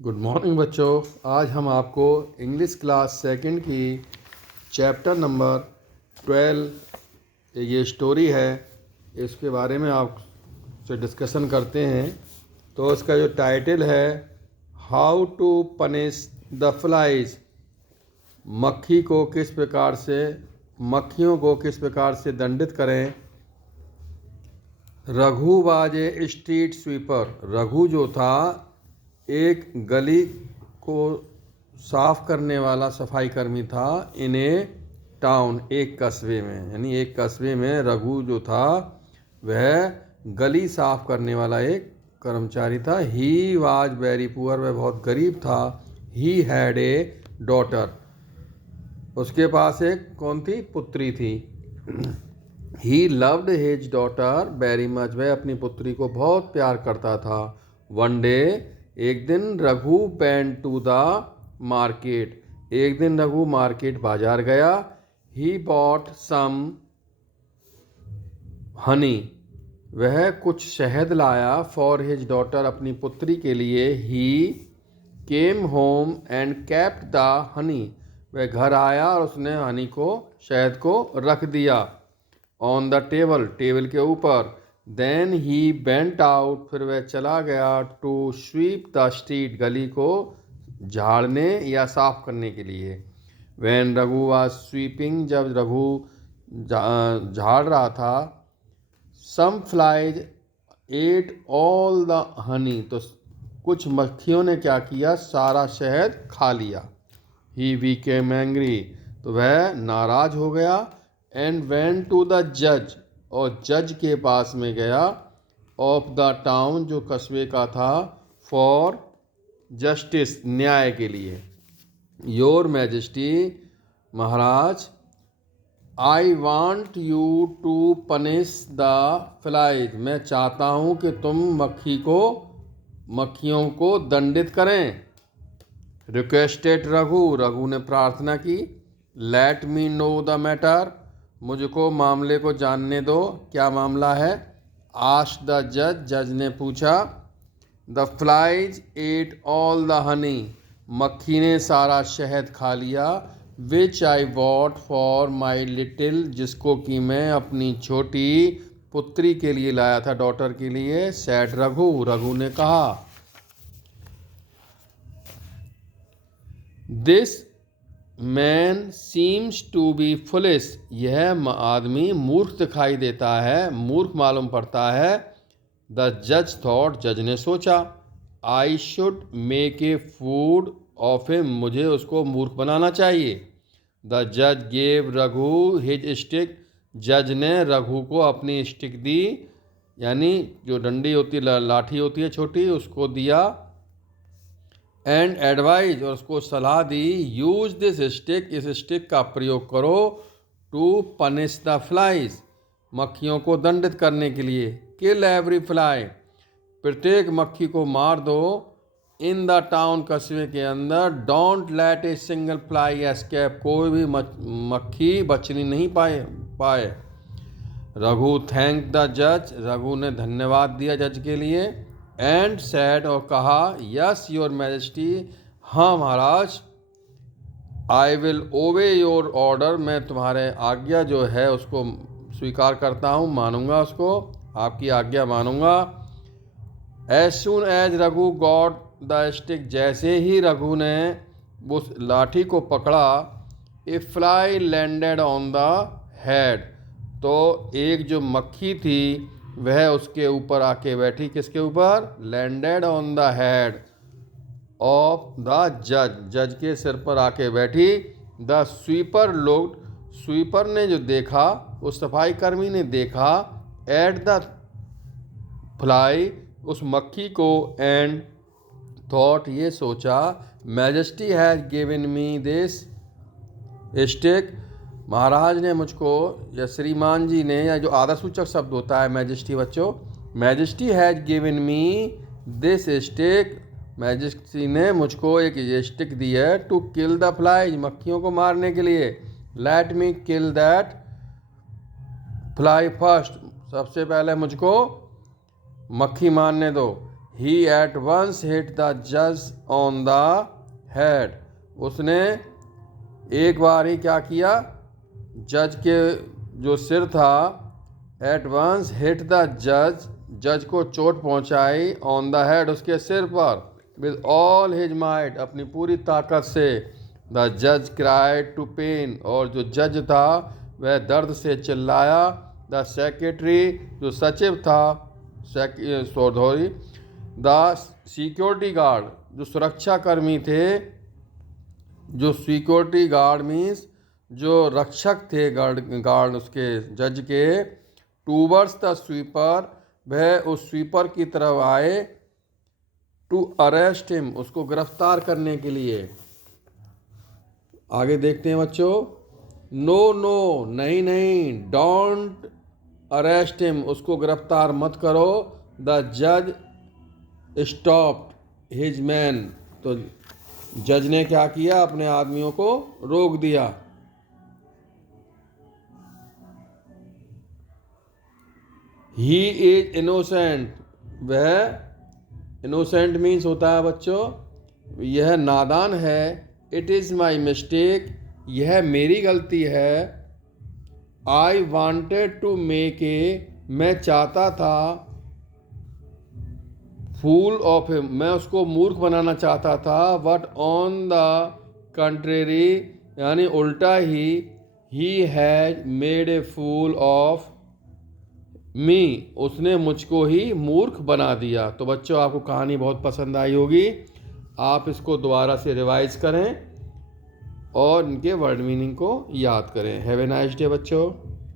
Good morning बच्चों। आज हम आपको इंग्लिश क्लास सेकंड की चैप्टर नंबर 12 ये स्टोरी है, इसके बारे में आपसे डिस्कशन करते हैं। तो इसका जो टाइटल है how to punish the flies, मक्खियों को किस प्रकार से दंडित करें। Raghu was a street sweeper, Raghu जो था एक गली को साफ करने वाला सफाई कर्मी था। इन ए टाउन, एक कस्बे में, यानी एक कस्बे में रघु जो था वह गली साफ करने वाला एक कर्मचारी था। ही वाज वेरी पुअर, वह बहुत गरीब था। ही हैड ए डॉटर, उसके पास एक कौन थी, पुत्री थी। He loved his daughter very much, वह अपनी पुत्री को बहुत प्यार करता था। वन डे, एक दिन, Raghu went to the market, एक दिन रघु मार्केट बाजार गया। ही बॉट सम हनी, वह कुछ शहद लाया। फॉर हिज डॉटर, अपनी पुत्री के लिए। He came home and kept the honey, वह घर आया और उसने हनी को, शहद को रख दिया ऑन द टेबल, टेबल के ऊपर। देन ही वेंट आउट, फिर वह चला गया टू स्वीप द स्ट्रीट, गली को झाड़ने या साफ करने के लिए। वैन रघु वाज स्वीपिंग, जब रघु झाड़ रहा था। Some flies ate all the honey, तो कुछ मक्खियों ने क्या किया, सारा शहद खा लिया। ही बिकेम एंग्री, तो वह नाराज हो गया। एंड वेंट टू द जज, और जज के पास में गया। ऑफ द टाउन, जो कस्बे का था। फॉर जस्टिस, न्याय के लिए। योर मैजेस्टी, महाराज, I want you to punish the flies, मैं चाहता हूँ कि तुम मक्खियों को दंडित करें। रिक्वेस्टेड रघु, रघु ने प्रार्थना की। Let me know the matter, मुझको मामले को जानने दो, क्या मामला है। आस्क्ड द जज, जज ने पूछा। The flies ate all the honey, मक्खी ने सारा शहद खा लिया। Which I bought for my little, जिसको कि मैं अपनी छोटी पुत्री के लिए लाया था, डॉटर के लिए। सैड रघु, रघु ने कहा। This man seems to be foolish, यह आदमी मूर्ख दिखाई देता है, मूर्ख मालूम पड़ता है। द जज थॉट, जज ने सोचा। I should make a food of him, मुझे उसको मूर्ख बनाना चाहिए। द जज गेव रघु हिज स्टिक, जज ने रघु को अपनी स्टिक दी, यानी जो डंडी होती है, लाठी होती है छोटी, उसको दिया। एंड एडवाइज, और उसको सलाह दी। यूज दिस स्टिक, इस स्टिक का प्रयोग करो। टू पनिश द फ्लाइज, मक्खियों को दंडित करने के लिए। किल एवरी फ्लाई, प्रत्येक मक्खी को मार दो। इन द टाउन, कस्बे के अंदर। Don't let a single fly escape, कोई भी मक्खी बचनी नहीं पाए। रघु थैंक द जज, रघु ने धन्यवाद दिया जज के लिए। एंड सैड, और कहा। यस योर मैजेस्टी, हाँ महाराज। I will obey your order, मैं तुम्हारे आज्ञा जो है उसको स्वीकार करता हूँ, मानूंगा उसको, आपकी आज्ञा मानूंगा। As soon as Raghu got the stick, जैसे ही रघु ने उस लाठी को पकड़ा। A fly landed on the head, तो एक जो मक्खी थी वह उसके ऊपर आके बैठी। किसके ऊपर, landed on the head of the जज, जज के सिर पर आके बैठी। द स्वीपर लुक्ड, स्वीपर ने जो देखा, उस सफाई कर्मी ने देखा। एट द फ्लाई, उस मक्खी को। एंड थॉट, ये सोचा। Majesty has given me this stick, महाराज ने मुझको, या श्रीमान जी ने, या जो आदर सूचक शब्द होता है मैजेस्टी बच्चों, majesty has given me this stick, majesty ने मुझको एक ये स्टिक दी है। टू किल द फ्लाइज, मक्खियों को मारने के लिए। Let me kill that fly first, सबसे पहले मुझको मक्खी मारने दो। ही एट वंस हिट द जज ऑन द हेड। उसने एक बार ही क्या किया, जज के जो सिर था, एट वंस हिट द जज, जज को चोट पहुंचाई, ऑन द हेड, उसके सिर पर, विद ऑल हिज माइट, अपनी पूरी ताकत से। द जज क्राइड टू पेन, और जो जज था वह दर्द से चिल्लाया। द सेक्रेटरी, जो सचिव था, सॉरी, द सिक्योरिटी गार्ड, जो सुरक्षा कर्मी थे, जो सिक्योरिटी गार्ड मीन्स जो रक्षक थे, गार्ड उसके जज के, टूवर्ड्स द स्वीपर, वह उस स्वीपर की तरफ आए, टू अरेस्ट हिम, उसको गिरफ्तार करने के लिए। आगे देखते हैं बच्चों। नो नो, नहीं नहीं, डोंट अरेस्ट हिम, उसको गिरफ्तार मत करो। द जज स्टॉप्ड हिज मैन, तो जज ने क्या किया, अपने आदमियों को रोक दिया। ही इज इनोसेंट, वह, इनोसेंट मीन्स होता है बच्चों, यह नादान है। इट इज़ माई मिस्टेक, यह मेरी गलती है। I wanted to make a, मैं चाहता था, फूल ऑफ हिम, मैं उसको मूर्ख बनाना चाहता था। बट ऑन द कंट्रेरी, यानी उल्टा ही has made a fool of me, उसने मुझको ही मूर्ख बना दिया। तो बच्चों, आपको कहानी बहुत पसंद आई होगी। आप इसको दोबारा से रिवाइज करें और इनके वर्ड मीनिंग को याद करें। हैव ए नाइस डे बच्चों।